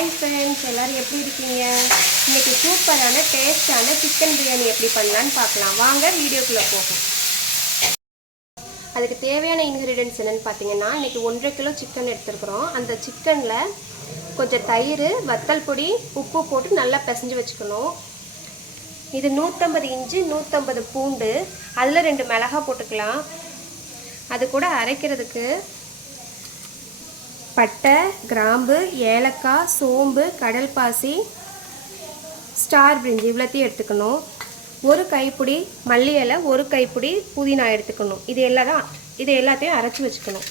Hi friends, எல்லோரும் எப்படி இருக்கீங்க? இன்றைக்கி சூப்பரான டேஸ்டான சிக்கன் பிரியாணி எப்படி பண்ணலான்னு பார்க்கலாம். வாங்க வீடியோக்குள்ளே போகும். அதுக்கு தேவையான இன்க்ரீடியன்ட்ஸ் என்னென்னு பார்த்தீங்கன்னா, இன்றைக்கி 1.5 கிலோ சிக்கன் எடுத்துருக்குறோம். அந்த சிக்கனில் கொஞ்சம் தயிர், வத்தல் பொடி, உப்பு போட்டு நல்லா பிசைஞ்சு வச்சுக்கணும். இது 150 இஞ்சி, 150 பூண்டு, அதில் 2 மிளகாய் போட்டுக்கலாம். அது கூட அரைக்கிறதுக்கு பட்டை, கிராம்பு, ஏலக்காய், சோம்பு, கடல் பாசி, ஸ்டார் பிரிஞ்சி இவ்வளோத்தையும் எடுத்துக்கணும். ஒரு கைப்பிடி மல்லி இலை, ஒரு கைப்பிடி புதினா எடுத்துக்கணும். இது எல்லாத்தையும் அரைச்சி வச்சுக்கணும்.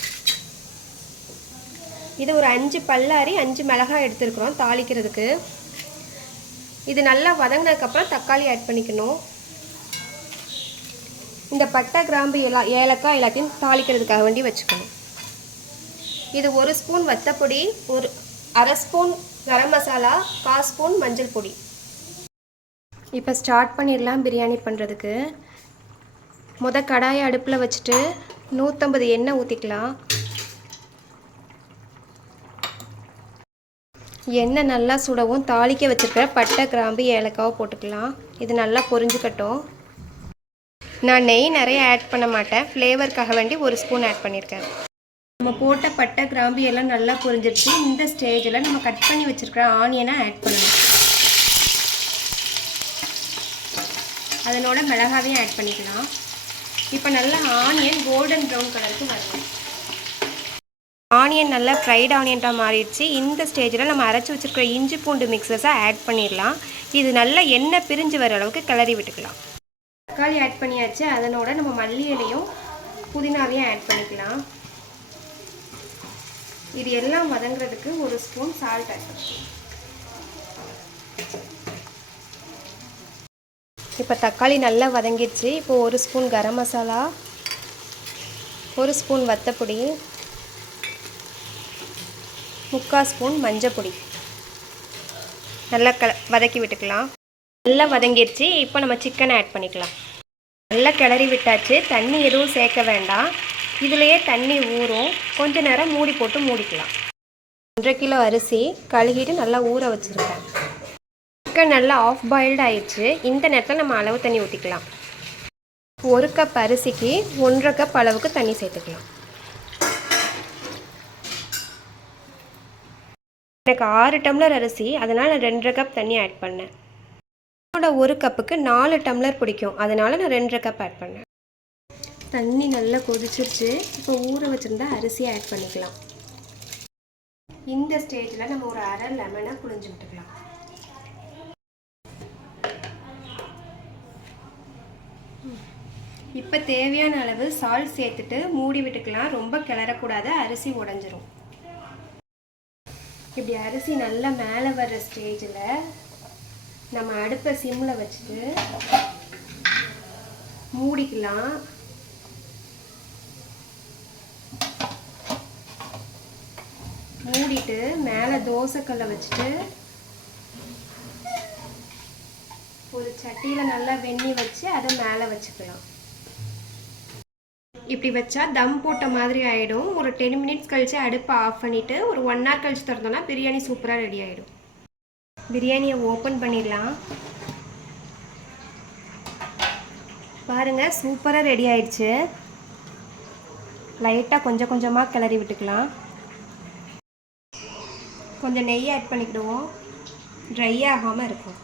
இது ஒரு 5 பல்லாரி, 5 மிளகாய் எடுத்துருக்குறோம் தாளிக்கிறதுக்கு. இது நல்லா வதங்கினதுக்கப்புறம் தக்காளி ஆட் பண்ணிக்கணும். இந்த பட்டை, கிராம்பு, ஏலக்காய் எல்லாத்தையும் தாளிக்கிறதுக்காக வேண்டி வச்சுக்கணும். இது 1 ஸ்பூன் வத்தப்பொடி, ஒரு அரை ஸ்பூன் கரம் மசாலா, 1/4 ஸ்பூன் மஞ்சள் பொடி. இப்போ ஸ்டார்ட் பண்ணிடலாம் பிரியாணி பண்ணுறதுக்கு. கடாயை அடுப்பில் வச்சுட்டு 150 எண்ணெய் ஊற்றிக்கலாம். எண்ணெய் நல்லா சுடவும் தாளிக்க வச்சுருக்கிற பட்டை, கிராம்பு, ஏலக்காவை போட்டுக்கலாம். இது நல்லா பொரிஞ்சுக்கட்டும். நான் நெய் நிறைய ஆட் பண்ண மாட்டேன், ஃப்ளேவருக்காக வேண்டி 1 ஸ்பூன் ஆட் பண்ணியிருக்கேன். நம்ம போட்ட பட்டை, கிராம்பு எல்லாம் நல்லா பொரிஞ்சிருச்சு. இந்த ஸ்டேஜில் நம்ம கட் பண்ணி வச்சுருக்கிற ஆனியனை ஆட் பண்ணணும். அதனோட மிளகாவையும் ஆட் பண்ணிக்கலாம். இப்போ நல்லா ஆனியன் கோல்டன் ப்ரௌன் கலருக்கு வரணும். ஆனியன் நல்லா ஃப்ரைட் ஆனியன்ட்டாக மாறிடுச்சு. இந்த ஸ்டேஜில் நம்ம அரைச்சி வச்சுருக்கிற இஞ்சி பூண்டு மிக்சஸை ஆட் பண்ணிடலாம். இது நல்லா எண்ணெய் பிரிஞ்சு வர அளவுக்கு கிளறி விட்டுக்கலாம். தக்காளி ஆட் பண்ணியாச்சு. அதனோட நம்ம மல்லி இலையும் புதினாவையும் ஆட் பண்ணிக்கலாம். இது எல்லாம் வதங்குறதுக்கு 1 ஸ்பூன் சால்ட் ஆட் பண்ணிக்கலாம். இப்போ தக்காளி நல்லா வதங்கிடுச்சு. இப்போ 1 spoon garam masala, 1 spoon வத்தப்பொடி, 3/4 spoon மஞ்சள் பொடி நல்லா வதக்கி விட்டுக்கலாம். நல்லா வதங்கிடுச்சு. இப்போ நம்ம சிக்கனை ஆட் பண்ணிக்கலாம். நல்லா கிளறி விட்டாச்சு. தண்ணி எதுவும் சேர்க்க வேண்டாம். இதிலையே தண்ணி ஊறும். கொஞ்ச நேரம் மூடி போட்டு மூடிக்கலாம். 1.5 கிலோ அரிசி கழுகிட்டு நல்லா ஊற வச்சுருக்கேன். சிக்கன் நல்லா ஆஃப் பாயில்டு ஆயிடுச்சு. இந்த நேரத்தில் நம்ம அளவு தண்ணி ஊற்றிக்கலாம். 1 கப் அரிசிக்கு 1.5 கப் அளவுக்கு தண்ணி சேர்த்துக்கலாம். எனக்கு 6 டம்ளர் அரிசி, அதனால் நான் 2.5 கப் தண்ணி ஆட் பண்ணேன். என்னோட 1 கப்புக்கு 4 டம்ளர் பிடிக்கும், அதனால் நான் 2.5 கப் ஆட் பண்ணேன். தண்ணி நல்லா கொதிச்சிருச்சு. இப்போ ஊற வச்சுருந்தா அரிசியை ஆட் பண்ணிக்கலாம். இந்த ஸ்டேஜில் நம்ம ஒரு அரை லெமனை புழிஞ்சு விட்டுக்கலாம். இப்போ தேவையான அளவு சால்ட் சேர்த்துட்டு மூடி விட்டுக்கலாம். ரொம்ப கிளறக்கூடாது, அரிசி உடைஞ்சிரும். இப்படி அரிசி நல்லா மேலே வர்ற ஸ்டேஜில் நம்ம அடுப்பை சிம்மில் வச்சுட்டு மூடிக்கலாம். மூடிட்டு மேலே தோசைக்கல்லை வச்சுட்டு ஒரு சட்டியில் நல்லா வெண்ணி வச்சு அதை மேலே வச்சுக்கலாம். இப்படி வச்சா தம் போட்ட மாதிரி ஆகிடும். ஒரு 10 மினிட்ஸ் கழித்து அடுப்பை ஆஃப் பண்ணிவிட்டு ஒரு 1 hour கழித்து திறந்தோன்னா பிரியாணி சூப்பராக ரெடி ஆகிடும். பிரியாணியை ஓப்பன் பண்ணிடலாம். பாருங்கள், சூப்பராக ரெடி ஆயிடுச்சு. லைட்டாக கொஞ்சம் கொஞ்சமாக கிளறி விட்டுக்கலாம். கொஞ்சம் நெய் ஆட் பண்ணிக்கிடுவோம், ட்ரை ஆகாமல் இருக்கும்.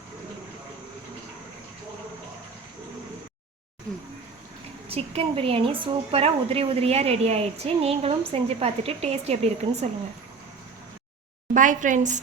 சிக்கன் பிரியாணி சூப்பராக உதிரியாக ரெடி ஆயிடுச்சு. நீங்களும் செஞ்சு பார்த்துட்டு டேஸ்ட் எப்படி இருக்குன்னு சொல்லுங்கள். Bye friends.